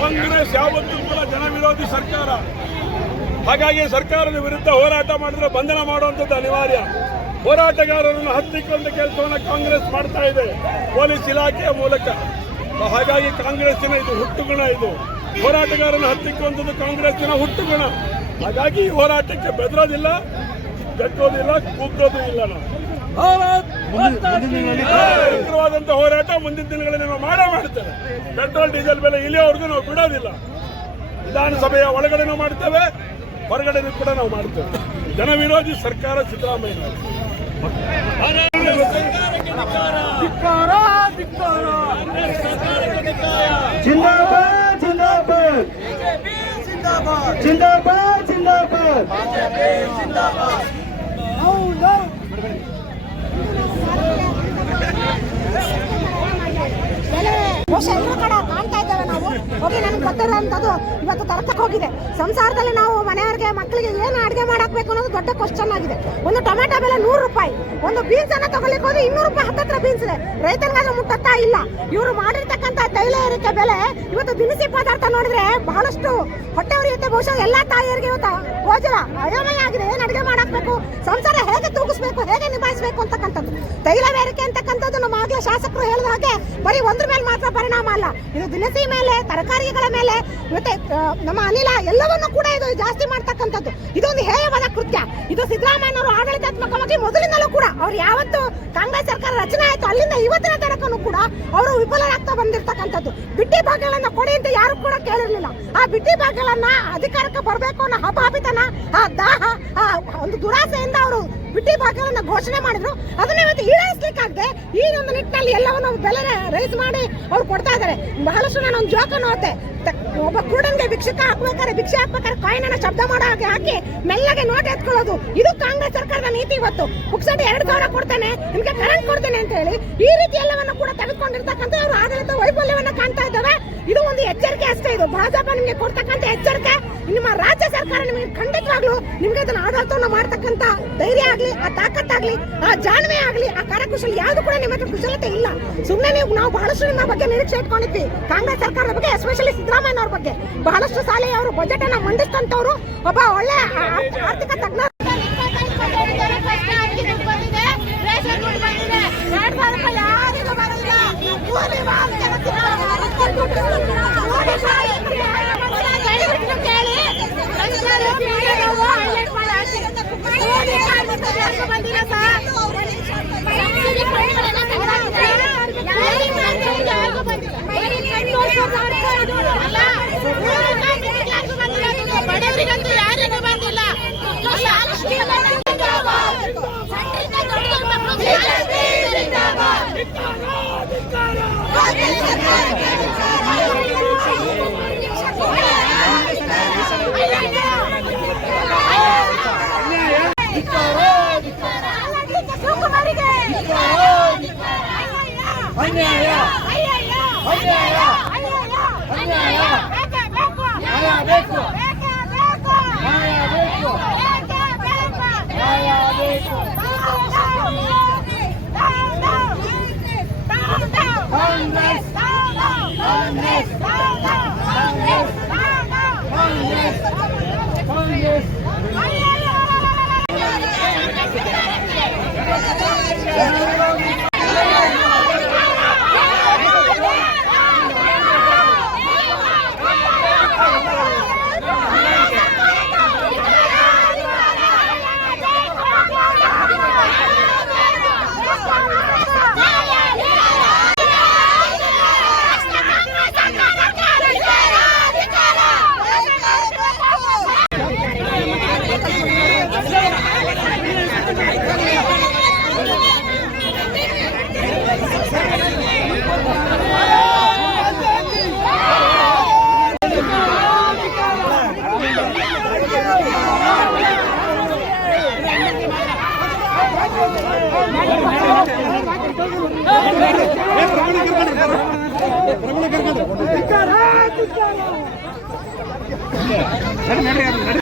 ಕಾಂಗ್ರೆಸ್ ಯಾವತ್ತೂ ಕೂಡ ಜನ ವಿರೋಧಿ ಸರ್ಕಾರ. ಹಾಗಾಗಿ ಸರ್ಕಾರದ ವಿರುದ್ಧ ಹೋರಾಟ ಮಾಡಿದ್ರೆ ಬಂಧನ ಮಾಡುವಂಥದ್ದು ಅನಿವಾರ್ಯ. ಹೋರಾಟಗಾರರನ್ನು ಹತ್ತಿಕೊಂಡು ಕೆಲಸವನ್ನು ಕಾಂಗ್ರೆಸ್ ಮಾಡ್ತಾ ಇದೆ. ಪೊಲೀಸ್ ಇಲಾಖೆಯ ಮೂಲಕ. ಹಾಗಾಗಿ ಕಾಂಗ್ರೆಸ್ಸಿನ ಇದು ಹುಟ್ಟುಗುಣ ಇದು. ಹೋರಾಟಗಾರನ ಹತ್ತಿಕ್ಕುವಂಥದ್ದು ಕಾಂಗ್ರೆಸ್ಸಿನ ಹುಟ್ಟುಗುಣ. ಹಾಗಾಗಿ ಈ ಹೋರಾಟಕ್ಕೆ ಬೆದರೋದಿಲ್ಲ ಕಟ್ಟೋದಿಲ್ಲ ಕುಗ್ಗೋದು ಇಲ್ಲ ನಾವು. ಹೋರಾಟ ಮುಂದಿನ ದಿನಗಳಲ್ಲಿ ನಾವು ಮಾಡೇ ಮಾಡ್ತೇವೆ. ಪೆಟ್ರೋಲ್ ಡೀಸೆಲ್ ಬೆಲೆ ಇಲ್ಲಿಯವರೆಗೂ ನಾವು ಬಿಡೋದಿಲ್ಲ. ವಿಧಾನಸಭೆಯ ಒಳಗಡೆನೂ ಮಾಡ್ತೇವೆ ಹೊರಗಡೆನೂ ಕೂಡ ನಾವು ಮಾಡ್ತೇವೆ. ಜನ ವಿರೋಧಿ ಸರ್ಕಾರ ಸಿದ್ದರಾಮಯ್ಯ ಜಿಂದಾಬಾದ್ ಜಿಂದಾಬಾದ್. ಜಿಂದಾಬಾದ್ ಜಿಂದಾಬಾದ್. ಜಿಂದಾಬಾದ್ ಗೊತ್ತಿರೋಂಥದ್ದು ಇವತ್ತು ತರ್ತಕ್ಕೆ ಹೋಗಿದೆ. ಸಂಸಾರದಲ್ಲಿ ನಾವು ಮನೆಯವ್ರಿಗೆ, ಮಕ್ಕಳಿಗೆ ಏನು ಅಡುಗೆ ಮಾಡಾಕ್ಬೇಕು ಅನ್ನೋದು ದೊಡ್ಡ ಕ್ವಶನ್ ಆಗಿದೆ. ಒಂದು ಟೊಮೆಟೊ ಬೆಲೆ ನೂರು ರೂಪಾಯಿ, ಒಂದು ಬೀನ್ಸ್ ಅನ್ನ ತಗೊಳ್ಳಿಕ್ಕೆ ಹೋದ್ರೆ ಇನ್ನೂರು ರೂಪಾಯಿ ಹತ್ತತ್ರ ಬೀನ್ಸ್ ಇದೆ. ರೈತರಿಗಾದ್ರೂ ಮುಟ್ಟತ್ತಾ ಇಲ್ಲ. ಇವರು ಮಾಡಿರ್ತಕ್ಕಂಥ ತೈಲ ಏರಿಕೆ ಬೆಲೆ ಇವತ್ತು ದಿನಸಿ ಪದಾರ್ಥ ನೋಡಿದ್ರೆ ಬಹಳಷ್ಟು ಹೊಟ್ಟೆ ಉರಿಯುತ್ತೆ ಬಹುಶಃ ಎಲ್ಲ ತಾಯಿಯರಿಗೆ ಇವತ್ತು ಭೋಜನ ಅಯೋಮಯ ಆಗಿದೆ. ಏನು ಅಡುಗೆ ಮಾಡಾಕ್ಬೇಕು? ಸಂಸಾರ ಹೇಗೆ ತೂಗಿಸ್ಬೇಕು? ಹೇಗೆ ನಿಭಾಯಿಸಬೇಕು ಅಂತಕ್ಕಂಥದ್ದು. ತೈಲ ಬೇರಿಕೆ ಅಂತಕ್ಕಂಥದ್ದು ನಮ್ಮ ಆಗ್ಲೇ ಶಾಸಕರು ಹೇಳಿದ ಹಾಗೆ ಬರೀ ಒಂದ್ರ ಮೇಲೆ ಮಾತ್ರ ಪರಿಣಾಮ ಅಲ್ಲ. ಇದು ದಿನಸಿ ಮೇಲೆ, ತರಕಾರಿಗಳ ಮೇಲೆ ಮತ್ತೆ ನಮ್ಮ ಅನಿಲ ಎಲ್ಲವನ್ನೂ ಕೂಡ ಇದು ಜಾಸ್ತಿ ಮಾಡ್ತಕ್ಕಂಥದ್ದು. ಇದೊಂದು ಹೇಯವಾದ ಕೃತ್ಯ. ಇದು ಸಿದ್ದರಾಮಯ್ಯನವರು ಆಡಳಿತಾತ್ಮಕವಾಗಿ ಮೊದಲಿನಲ್ಲೂ ಕೂಡ ಅವ್ರು ಯಾವತ್ತು ಕಾಂಗ್ರೆಸ್ ಸರ್ಕಾರ ರಚನೆ ಆಯಿತು, ಅಲ್ಲಿಂದ ಇವತ್ತಿನ ತನಕನೂ ಕೂಡ ಅವರು ವಿಫಲರಾಗ್ತಾ ಬಂದಿರ್ತಕ್ಕಂಥದ್ದು. ಬಿಟ್ಟಿ ಭಾಗಗಳನ್ನು ಕೊಡಿ ಅಂತ ಯಾರು ಕೂಡ ಕೇಳಿರಲಿಲ್ಲ. ಆ ಬಿಟ್ಟಿ ಭಾಗಗಳನ್ನ ಅಧಿಕಾರಕ್ಕೆ ಬರಬೇಕು ಅನ್ನೋ ಹಪಾಪಿತನ ಆ ದಾಹ, ಆ ಒಂದು ದುರಾಸೆಯಿಂದ ಅವರು ಬಿಟ್ಟಿ ಭಾಗವನ್ನ ಘೋಷಣೆ ಮಾಡಿದ್ರು. ಅದನ್ನ ಇವತ್ತು ಈಡೇರಿಸಲಿಕ್ಕಾಗದೆ ಈ ಒಂದು ನಿಟ್ಟಿನಲ್ಲಿ ಎಲ್ಲವನ್ನು ಬೆಲೆ ರೈಸ್ ಮಾಡಿ ಅವ್ರು ಕೊಡ್ತಾ ಇದ್ದಾರೆ. ಬಹಳಷ್ಟು ನಾನು ಒಂದು ಜೋಕ ನೋಡ್ತೆ ಒಬ್ಬ ಕುರುಡನ್ಗೆ ಭಿಕ್ಷಕ ಹಾಕ್ಬೇಕಾದ್ರೆ ಭಿಕ್ಷೆ ಹಾಕ್ಬೇಕಾದ್ರೆ ಕಾಯಿನ್ ಶಬ್ದ ಮಾಡೋ ಹಾಗೆ ಹಾಕಿ ಮೆಲ್ಲಗೆ ನೋಟ್ ಎತ್ಕೊಳ್ಳೋದು. ಇದು ಕಾಂಗ್ರೆಸ್ ಸರ್ಕಾರದ ನೀತಿ ಇವತ್ತು. ಪುಕ್ಸಟಿ ಎರಡು ಸಾವಿರ ಕೊಡ್ತೇನೆ, ನಿಮ್ಗೆ ಕರೆಂಟ್ ಕೊಡ್ತೇನೆ ಅಂತ ಹೇಳಿ ಈ ರೀತಿ ಎಲ್ಲವನ್ನು ಕೂಡ ತೆಗೆದುಕೊಂಡಿರ್ತಕ್ಕಂಥ ಅವರು ಆಡಳಿತ ವೈಫಲ್ಯವನ್ನ ಕಾಣ್ತಾ ಇದ್ದಾರೆ. ಇದು ಒಂದು ಎಚ್ಚರಿಕೆ ಅಷ್ಟೇ ಇದು. ಭಾಜಪ ನಿಮಗೆ ಕೊಡ್ತಕ್ಕಂಥ ಎಚ್ಚರಿಕೆ, ನಿಮ್ಮ ರಾಜ್ಯ ಸರ್ಕಾರ ನಿಮಗೆ ಖಂಡಿತವಾಗ್ಲು ನಿಮ್ಗೆ ಅದನ್ನ ಆಡಳಿತವನ್ನು ಮಾಡ್ತಕ್ಕಂಥ ಧೈರ್ಯ ಆಗ್ಲಿ ಆ ತಾಕತ್ತಾಗ್ಲಿ ಆ ಜಾಣ್ಮೆ ಆಗ್ಲಿ, ಆ ಕರಕುಶಲ ಯಾವ್ದು ಕೂಡ ನಿಮ್ಮ ಕುಶಲತೆ ಇಲ್ಲ. ಸುಮ್ಮನೆ ನೀವು, ನಾವು ಬಹಳಷ್ಟು ನಿಮ್ಮ ಬಗ್ಗೆ ನಿರೀಕ್ಷೆ ಇಟ್ಕೊಂಡಿದ್ವಿ. ಕಾಂಗ್ರೆಸ್ ಸರ್ಕಾರದ ಬಗ್ಗೆ ಎಸ್ಪೆಷಲಿ ಸಿದ್ದರಾಮಯ್ಯ ಅವ್ರ ಬಗ್ಗೆ. ಬಹಳಷ್ಟು ಸಾಲಿ ಅವರು ಬಜೆಟ್ ಅನ್ನ ಮಂಡಿಸ್ತಂತವ್ರು. ಒಬ್ಬ ಒಳ್ಳೆ ಆರ್ಥಿಕ ತಜ್ಞ ಅನ್ಯಾಯ ಅನ್ಯಾಯ ಅನ್ಯಾಯ ನ್ಯಾಯ ಬೇಕು. நடு நடு